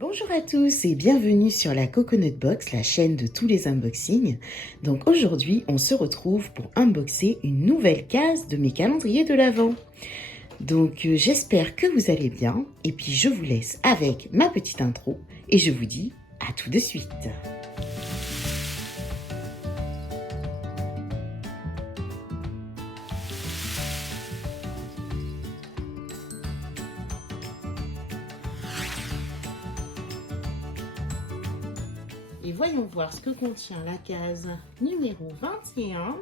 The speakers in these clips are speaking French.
Bonjour à tous et bienvenue sur la Coconut Box, la chaîne de tous les unboxings. Donc aujourd'hui, on se retrouve pour unboxer une nouvelle case de mes calendriers de l'Avent. Donc j'espère que vous allez bien et puis je vous laisse avec ma petite intro et je vous dis à tout de suite. Et voyons voir ce que contient la case numéro 21.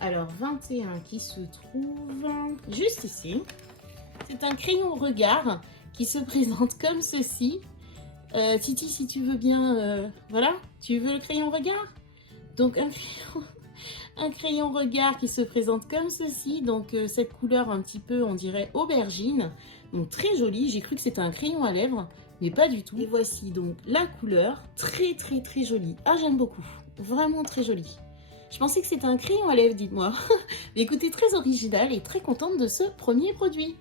Alors 21 qui se trouve juste ici. C'est un crayon regard qui se présente comme ceci. Titi, si tu veux bien, voilà, tu veux le crayon regard? Donc un crayon regard qui se présente comme ceci. Donc cette couleur un petit peu, on dirait aubergine. Donc très joli. J'ai cru que c'était un crayon à lèvres, mais pas du tout. Et voici donc la couleur, très jolie. Ah, j'aime beaucoup, vraiment très jolie. Je pensais que c'était un crayon à lèvres, dites-moi. Mais écoutez, très original et très contente de ce premier produit.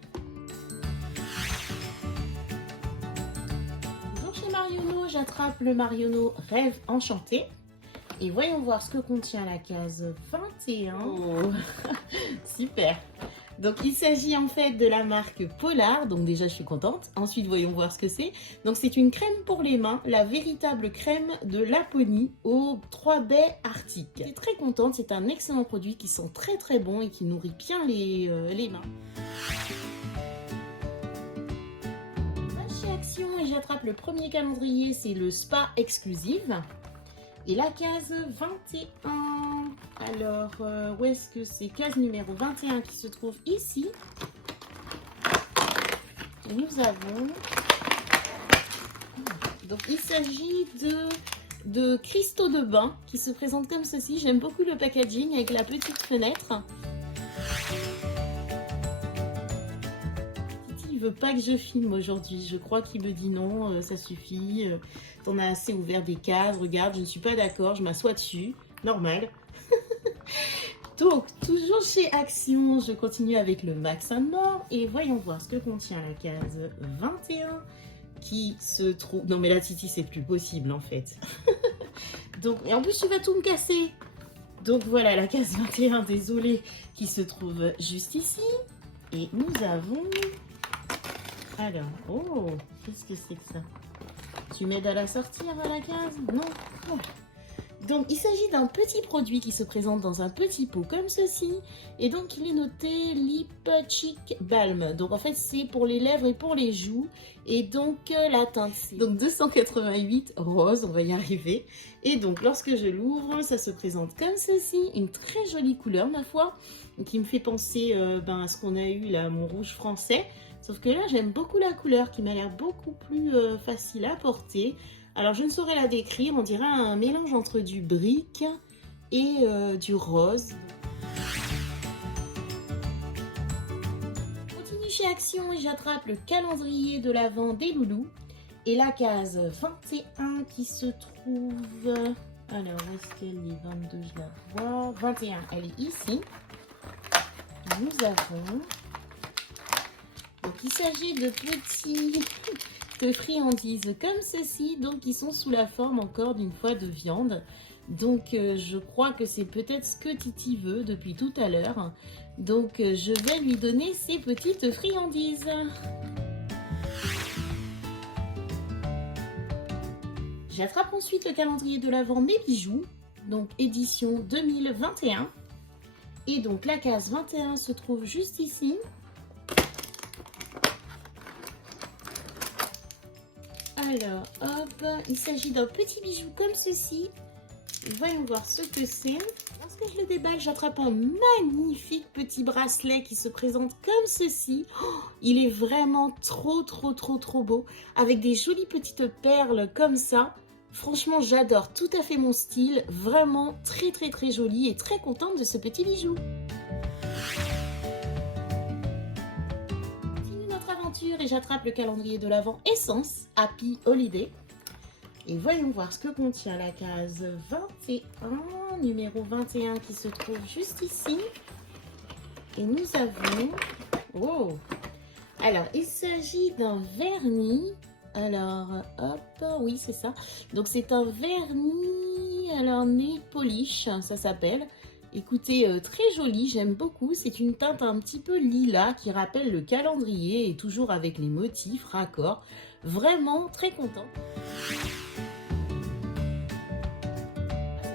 Toujours chez Marionneau, j'attrape le Marionneau Rêve Enchanté. Et voyons voir ce que contient la case 21. Oh, super! Donc il s'agit en fait de la marque Polar, donc déjà je suis contente. Ensuite voyons voir ce que c'est. Donc c'est une crème pour les mains, la véritable crème de Laponie aux 3 baies arctiques. Je suis très contente, c'est un excellent produit qui sent très bon et qui nourrit bien les mains. Chez Action et j'attrape le premier calendrier, c'est le Spa Exclusive. Et la case 21, alors où est-ce que c'est? Case numéro 21 qui se trouve ici. Et nous avons, donc il s'agit de cristaux de bain qui se présentent comme ceci. J'aime beaucoup le packaging avec la petite fenêtre. Il veut pas que je filme aujourd'hui, je crois qu'il me dit non, ça suffit, t'en as assez ouvert des cases, regarde, je ne suis pas d'accord, je m'assois dessus, normal. Donc, toujours chez Action, je continue avec le Max & More et voyons voir ce que contient la case 21 qui se trouve... Non mais là, Titi, c'est plus possible en fait. Donc, et en plus, tu vas tout me casser. Donc voilà, la case 21, désolée, qui se trouve juste ici. Et nous avons... Alors, oh, qu'est-ce que c'est que ça? Tu m'aides à la sortir à la case? Non, non. Donc, il s'agit d'un petit produit qui se présente dans un petit pot comme ceci. Et donc, il est noté Lip Cheek Balm. Donc, en fait, c'est pour les lèvres et pour les joues. Et donc, la teinte, c'est donc 288 rose, on va y arriver. Et donc, lorsque je l'ouvre, ça se présente comme ceci. Une très jolie couleur, ma foi, qui me fait penser à ce qu'on a eu là, mon rouge français. Sauf que là, j'aime beaucoup la couleur qui m'a l'air beaucoup plus facile à porter. Alors, je ne saurais la décrire. On dirait un mélange entre du brique et du rose. Je continue chez Action et j'attrape le calendrier de l'Avent des loulous. Et la case 21 qui se trouve... Alors, où est-ce qu'elle est? 22, je la vois. 21, elle est ici. Nous avons... Donc, il s'agit de petites friandises comme ceci, donc qui sont sous la forme encore d'une fois de viande. Donc, je crois que c'est peut-être ce que Titi veut depuis tout à l'heure. Donc, je vais lui donner ces petites friandises. J'attrape ensuite le calendrier de l'Avent Mes Bijoux, donc édition 2021. Et donc, la case 21 se trouve juste ici. Alors, hop, il s'agit d'un petit bijou comme ceci. Voyons voir ce que c'est. Lorsque je le déballe, j'attrape un magnifique petit bracelet qui se présente comme ceci. Oh, il est vraiment trop beau. Avec des jolies petites perles comme ça. Franchement, j'adore, tout à fait mon style. Vraiment très joli et très contente de ce petit bijou. Et j'attrape le calendrier de l'Avent Essence Happy Holiday. Et voyons voir ce que contient la case 21, numéro 21 qui se trouve juste ici. Et nous avons... Oh! Alors, il s'agit d'un vernis Alors, hop, oui, c'est ça. Donc, c'est un vernis, alors, nail polish, ça s'appelle. Écoutez, très joli, j'aime beaucoup. C'est une teinte un petit peu lilas qui rappelle le calendrier et toujours avec les motifs raccords. Vraiment très content.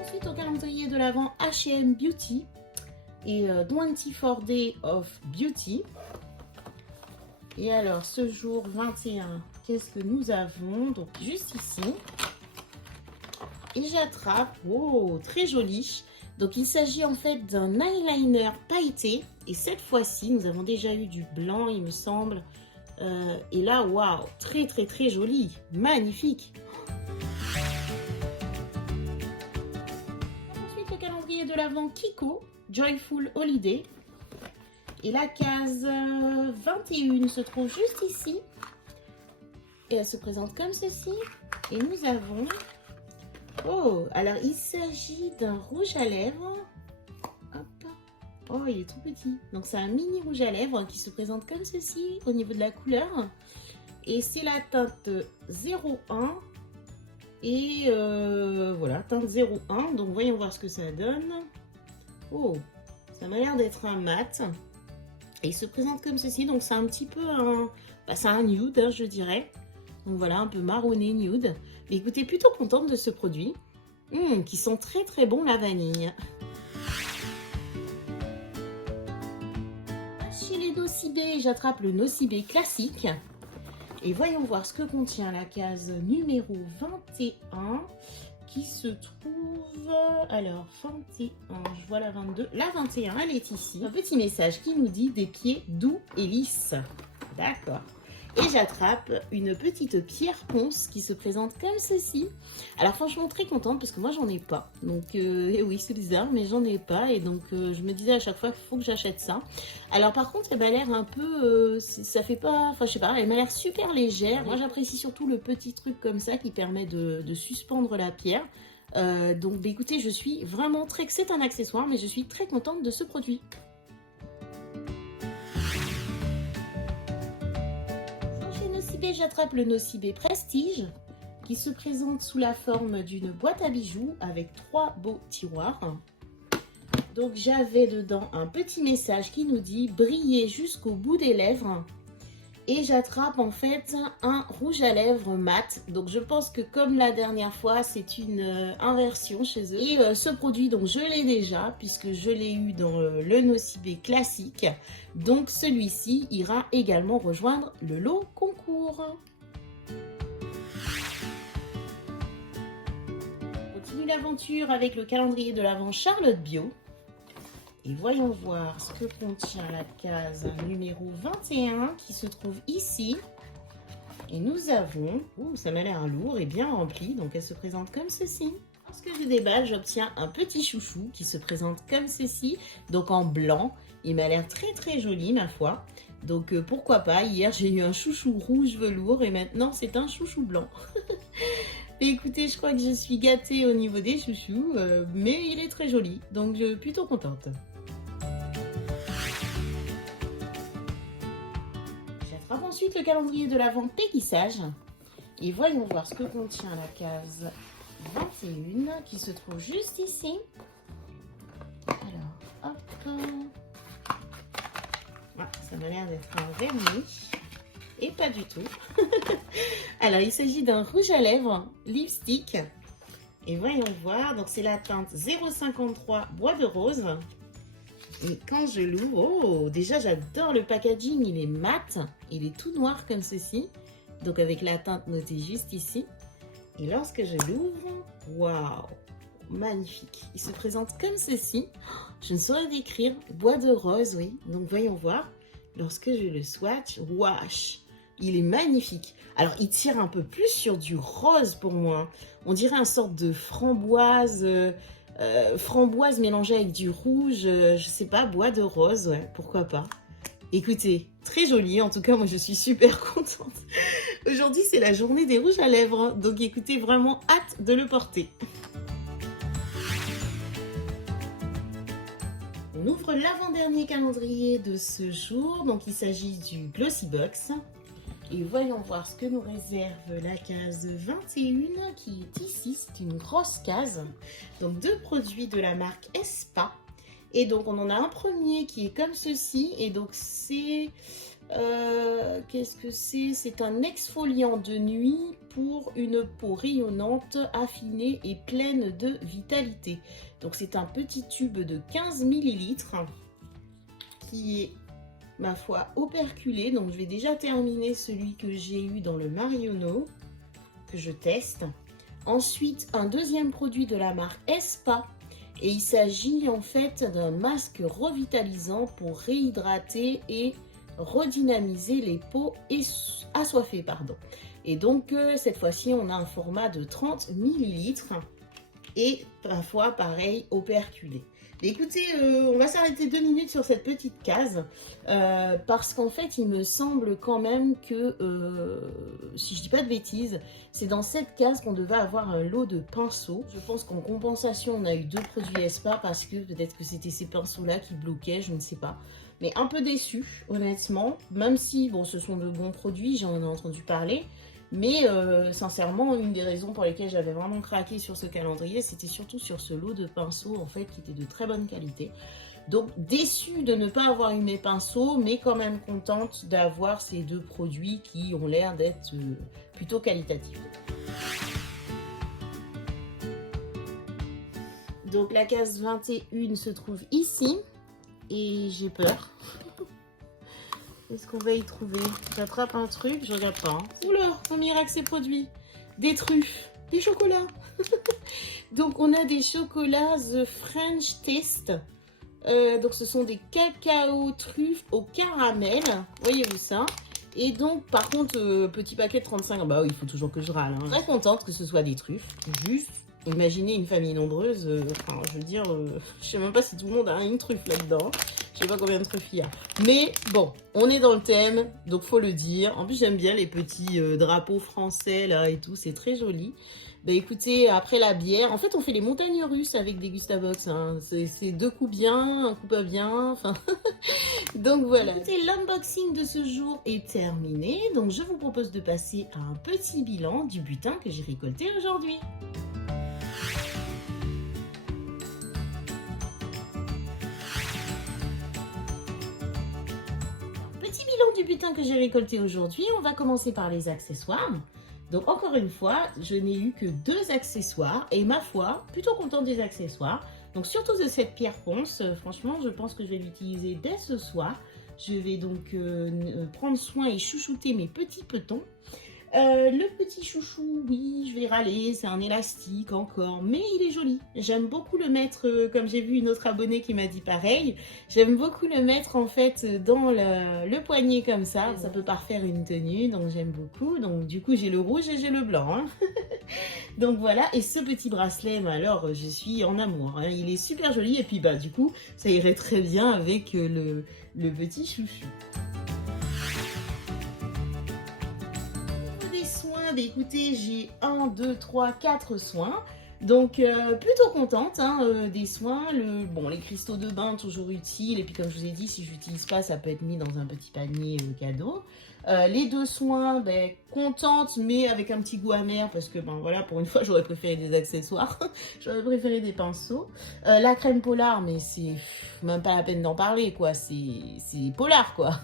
Ensuite, au calendrier de l'Avent H&M Beauty et 24 Day of Beauty. Et alors, ce jour 21, qu'est-ce que nous avons? Donc, juste ici. Et j'attrape, oh, très joli. Donc, il s'agit en fait d'un eyeliner pailleté. Et cette fois-ci, nous avons déjà eu du blanc, il me semble. Et là, waouh, très, très, très joli. Magnifique. Ensuite, le calendrier de l'Avent Kiko, Joyful Holiday. Et la case 21 se trouve juste ici. Et elle se présente comme ceci. Et nous avons... Oh, alors il s'agit d'un rouge à lèvres. Hop. Oh, il est tout petit. Donc c'est un mini rouge à lèvres qui se présente comme ceci au niveau de la couleur. Et c'est la teinte 01. Et voilà, teinte 01. Donc voyons voir ce que ça donne. Oh, ça m'a l'air d'être un mat. Et il se présente comme ceci, donc c'est un petit peu un... Bah, c'est un nude, hein, je dirais. Donc voilà, un peu marronné nude. Mais écoutez, plutôt contente de ce produit. Qui sent très très bon la vanille. Chez les Nocibé, j'attrape le Nocibé classique. Et voyons voir ce que contient la case numéro 21. Qui se trouve, alors 21, je vois la 22, la 21, elle est ici. Un petit message qui nous dit des pieds doux et lisses. D'accord. Et j'attrape une petite pierre ponce qui se présente comme ceci. Alors franchement très contente parce que moi j'en ai pas. Donc oui c'est bizarre mais j'en ai pas. Et donc je me disais à chaque fois qu'il faut que j'achète ça. Alors par contre elle m'a l'air un peu, ça fait pas, enfin je sais pas, elle m'a l'air super légère. Moi j'apprécie surtout le petit truc comme ça qui permet de suspendre la pierre. Donc bah, écoutez je suis vraiment très, c'est un accessoire mais je suis très contente de ce produit. J'attrape le Nocibé Prestige qui se présente sous la forme d'une boîte à bijoux avec 3 beaux tiroirs. Donc j'avais dedans un petit message qui nous dit briller jusqu'au bout des lèvres. Et j'attrape en fait un rouge à lèvres mat. Donc je pense que comme la dernière fois, c'est une inversion chez eux. Et ce produit, donc je l'ai déjà puisque je l'ai eu dans le Nocibé classique. Donc celui-ci ira également rejoindre le lot concours. On continue l'aventure avec le calendrier de l'Avent Charlotte Bio. Et voyons voir ce que contient la case numéro 21 qui se trouve ici. Et nous avons, ça m'a l'air lourd et bien rempli, donc elle se présente comme ceci. Lorsque je déballe, j'obtiens un petit chouchou qui se présente comme ceci, donc en blanc. Il m'a l'air très très joli ma foi. Donc pourquoi pas, hier j'ai eu un chouchou rouge velours et maintenant c'est un chouchou blanc. Et écoutez, je crois que je suis gâtée au niveau des chouchous, mais il est très joli, donc je suis plutôt contente. J'attrape ensuite le calendrier de l'Avent Péguissage et voyons voir ce que contient la case 21 qui se trouve juste ici. Alors, hop, ça m'a l'air d'être un vernis. Et pas du tout. Alors, il s'agit d'un rouge à lèvres lipstick. Et voyons voir. Donc, c'est la teinte 053 bois de rose. Et quand je l'ouvre, oh, déjà, j'adore le packaging. Il est mat. Il est tout noir comme ceci. Donc, avec la teinte notée juste ici. Et lorsque je l'ouvre, waouh, magnifique. Il se présente comme ceci. Je ne saurais décrire. Bois de rose, oui. Donc, voyons voir. Lorsque je le swatch, wesh, il est magnifique. Alors, il tire un peu plus sur du rose pour moi. On dirait une sorte de framboise, framboise mélangée avec du rouge. Je sais pas, bois de rose, ouais, pourquoi pas. Écoutez, très joli. En tout cas, moi, je suis super contente. Aujourd'hui, c'est la journée des rouges à lèvres. Donc, écoutez, vraiment hâte de le porter. On ouvre l'avant-dernier calendrier de ce jour. Donc, il s'agit du Glossy Box. Et voyons voir ce que nous réserve la case 21 qui est ici. C'est une grosse case. Donc 2 produits de la marque Espa. Et donc on en a un premier qui est comme ceci. Et donc c'est... qu'est-ce que c'est? C'est un exfoliant de nuit pour une peau rayonnante, affinée et pleine de vitalité. Donc c'est un petit tube de 15 ml qui est, ma foi, operculé. Donc je vais déjà terminer celui que j'ai eu dans le Marionneau, que je teste. Ensuite, un deuxième produit de la marque Espa. Et il s'agit en fait d'un masque revitalisant pour réhydrater et redynamiser les peaux assoiffées. Et donc, cette fois-ci, on a un format de 30 ml et parfois, pareil, operculé. Mais écoutez, on va s'arrêter 2 minutes sur cette petite case parce qu'en fait, il me semble quand même que, si je dis pas de bêtises, c'est dans cette case qu'on devait avoir un lot de pinceaux. Je pense qu'en compensation, on a eu 2 produits Espa parce que peut-être que c'était ces pinceaux-là qui bloquaient, je ne sais pas. Mais un peu déçue, honnêtement, même si, bon, ce sont de bons produits, j'en ai entendu parler. Mais sincèrement, une des raisons pour lesquelles j'avais vraiment craqué sur ce calendrier, c'était surtout sur ce lot de pinceaux, en fait, qui était de très bonne qualité. Donc, déçue de ne pas avoir eu mes pinceaux, mais quand même contente d'avoir ces 2 produits qui ont l'air d'être plutôt qualitatifs. Donc, la case 21 se trouve ici, et j'ai peur. Qu'est-ce qu'on va y trouver? J'attrape un truc, je regarde pas. Hein. Oula, un miracle ces produits. Des truffes, des chocolats. Donc on a des chocolats The French Taste. Donc ce sont des cacao truffes au caramel. Voyez-vous ça? Et donc par contre, petit paquet de 35, bah oui, il faut toujours que je râle. Hein. Très contente que ce soit des truffes. Juste, imaginez une famille nombreuse. Enfin, je veux dire, je sais même pas si tout le monde a une truffe là-dedans. Je sais pas combien de truffes il y a. Mais bon, on est dans le thème, donc faut le dire. En plus, j'aime bien les petits drapeaux français là et tout, c'est très joli. Bah écoutez, après la bière, en fait, on fait les montagnes russes avec des Gustabox. Hein. C'est 2 coups bien, un coup pas bien. Enfin, donc voilà. Écoutez, l'unboxing de ce jour est terminé. Donc je vous propose de passer à un petit bilan du butin que j'ai récolté aujourd'hui. Petit bilan du butin que j'ai récolté aujourd'hui, on va commencer par les accessoires. Donc encore une fois, je n'ai eu que 2 accessoires et ma foi, plutôt contente des accessoires. Donc surtout de cette pierre ponce, franchement je pense que je vais l'utiliser dès ce soir. Je vais donc prendre soin et chouchouter mes petits petons. Le petit chouchou, oui, je vais râler, c'est un élastique encore, mais il est joli. J'aime beaucoup le mettre, comme j'ai vu une autre abonnée qui m'a dit pareil, j'aime beaucoup le mettre en fait dans le poignet comme ça peut parfaire une tenue, donc j'aime beaucoup. Donc du coup j'ai le rouge et j'ai le blanc. Hein. Donc voilà, et ce petit bracelet, bah, alors je suis en amour, hein. Il est super joli et puis bah du coup ça irait très bien avec le petit chouchou. Bah, écoutez, j'ai 1, 2, 3, 4 soins. Donc plutôt contente hein, des soins. Bon, les cristaux de bain toujours utiles. Et puis comme je vous ai dit, si je n'utilise pas, ça peut être mis dans un petit panier cadeau. Les 2 soins, ben, contente mais avec un petit goût amer parce que ben voilà, pour une fois j'aurais préféré des accessoires. J'aurais préféré des pinceaux. La crème Polar, mais c'est même pas la peine d'en parler quoi. C'est Polar quoi.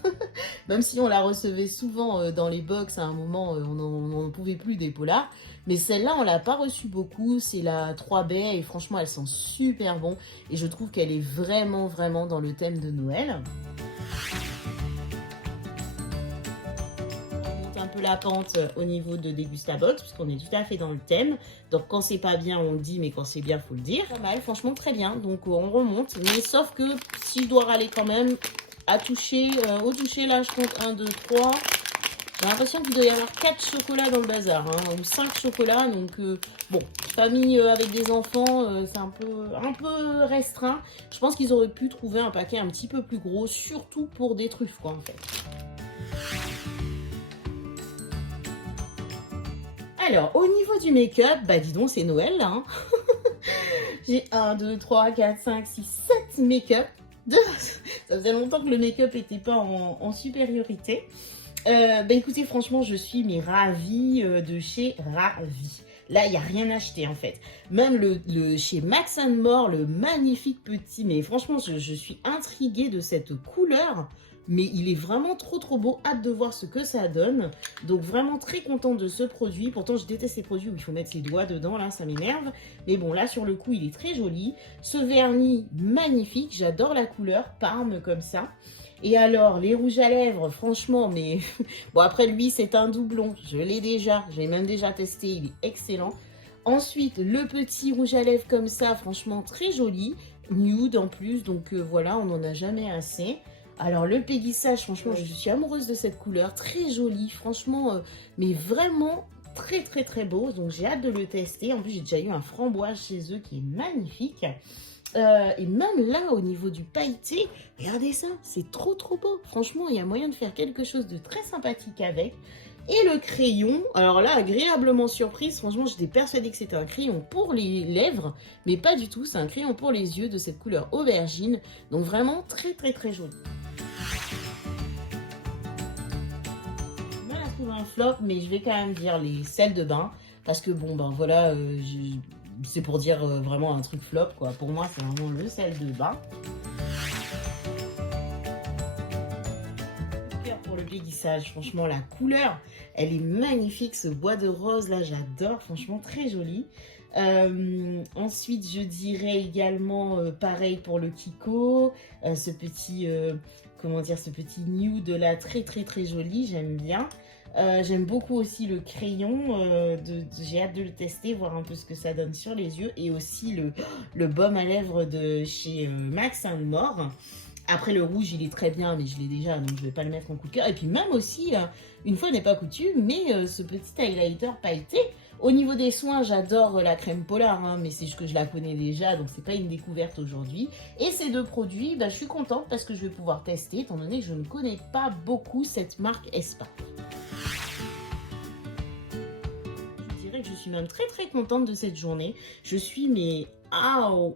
Même si on la recevait souvent dans les box à un moment, on n'en pouvait plus des Polars. Mais celle-là, on l'a pas reçue beaucoup. C'est la 3 baies et franchement, elle sent super bon. Et je trouve qu'elle est vraiment, vraiment dans le thème de Noël. On monte un peu la pente au niveau de Degustabox, puisqu'on est tout à fait dans le thème. Donc quand c'est pas bien, on le dit, mais quand c'est bien, faut le dire. Pas mal, franchement, très bien. Donc on remonte. Mais sauf que si je dois râler quand même, à toucher, au toucher, là, je compte 1, 2, 3... J'ai l'impression qu'il doit y avoir 4 chocolats dans le bazar, hein, ou 5 chocolats. Donc, bon, famille avec des enfants, c'est un peu restreint. Je pense qu'ils auraient pu trouver un paquet un petit peu plus gros, surtout pour des truffes, quoi, en fait. Alors, au niveau du make-up, bah dis donc, c'est Noël, là. Hein. J'ai 1, 2, 3, 4, 5, 6, 7 make-up. Ça faisait longtemps que le make-up n'était pas en supériorité. Bah écoutez, franchement, je suis mais ravie de chez Ravie. Là, il n'y a rien à acheter en fait. Même chez Max More, le magnifique petit, mais franchement, je suis intriguée de cette couleur. Mais il est vraiment trop beau, hâte de voir ce que ça donne. Donc vraiment très contente de ce produit. Pourtant je déteste ces produits où il faut mettre ses doigts dedans, là ça m'énerve. Mais bon là sur le coup il est très joli. Ce vernis magnifique, j'adore la couleur, Parme comme ça. Et alors les rouges à lèvres, franchement, mais bon après lui c'est un doublon, je l'ai déjà, j'ai même déjà testé, il est excellent. Ensuite le petit rouge à lèvres comme ça, franchement très joli, nude en plus, donc voilà, on n'en a jamais assez. Alors le Pégissage, franchement, je suis amoureuse de cette couleur, très jolie, franchement, mais vraiment très beau. Donc j'ai hâte de le tester. En plus, j'ai déjà eu un framboise chez eux qui est magnifique. Et même là, au niveau du pailleté, regardez ça, c'est trop beau. Franchement, il y a moyen de faire quelque chose de très sympathique avec. Et le crayon, alors là, agréablement surprise, franchement, j'étais persuadée que c'était un crayon pour les lèvres, mais pas du tout, c'est un crayon pour les yeux de cette couleur aubergine. Donc vraiment très joli. Un flop, mais je vais quand même dire les sels de bain parce que bon ben voilà, c'est pour dire vraiment un truc flop quoi. Pour moi c'est vraiment le sel de bain. Pour le Pégissage, franchement la couleur elle est magnifique, ce bois de rose là j'adore, franchement très joli. Ensuite je dirais également pareil pour le Kiko, ce petit comment dire, ce petit nude là très joli, j'aime bien. J'aime beaucoup aussi le crayon, j'ai hâte de le tester, voir un peu ce que ça donne sur les yeux. Et aussi le baume à lèvres de chez Max More. Après le rouge il est très bien, mais je l'ai déjà donc je vais pas le mettre en coup de cœur. Et puis même aussi, une fois n'est pas coutume, mais ce petit highlighter pailleté. Au niveau des soins, j'adore la crème Polar, hein, mais c'est juste que je la connais déjà, donc c'est pas une découverte aujourd'hui. Et ces deux produits, bah, je suis contente parce que je vais pouvoir tester, étant donné que je ne connais pas beaucoup cette marque Espa. Je suis même très contente de cette journée. Je suis mais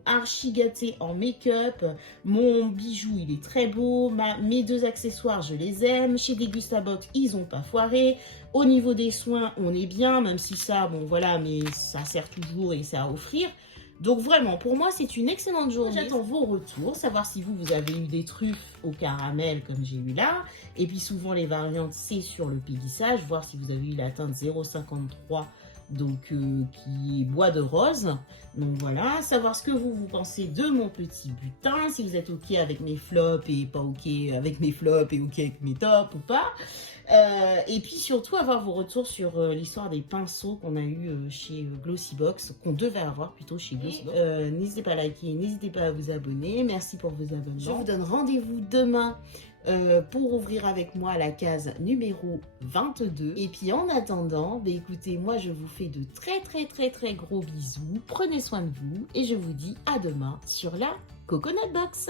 archi gâtée en make-up. Mon bijou il est très beau. Mes deux accessoires je les aime. Chez Degustabox ils ont pas foiré. Au niveau des soins on est bien, même si ça bon voilà, mais ça sert toujours et c'est à offrir. Donc vraiment, pour moi, c'est une excellente journée. J'attends vos retours, savoir si vous avez eu des truffes au caramel comme j'ai eu là. Et puis souvent, les variantes, c'est sur le Pégissage, voir si vous avez eu la teinte 0,53, donc qui est bois de rose. Donc voilà, savoir ce que vous pensez de mon petit butin, si vous êtes ok avec mes flops et pas ok avec mes flops et ok avec mes tops ou pas. Et puis surtout avoir vos retours sur l'histoire des pinceaux qu'on a eu chez Glossybox, qu'on devait avoir plutôt chez Glossybox. N'hésitez pas à liker, n'hésitez pas à vous abonner. Merci pour vos abonnements. Je vous donne rendez-vous demain pour ouvrir avec moi la case numéro 22. Et puis en attendant, bah écoutez, moi je vous fais de très gros bisous. Prenez soin de vous et je vous dis à demain sur la Coconut Box.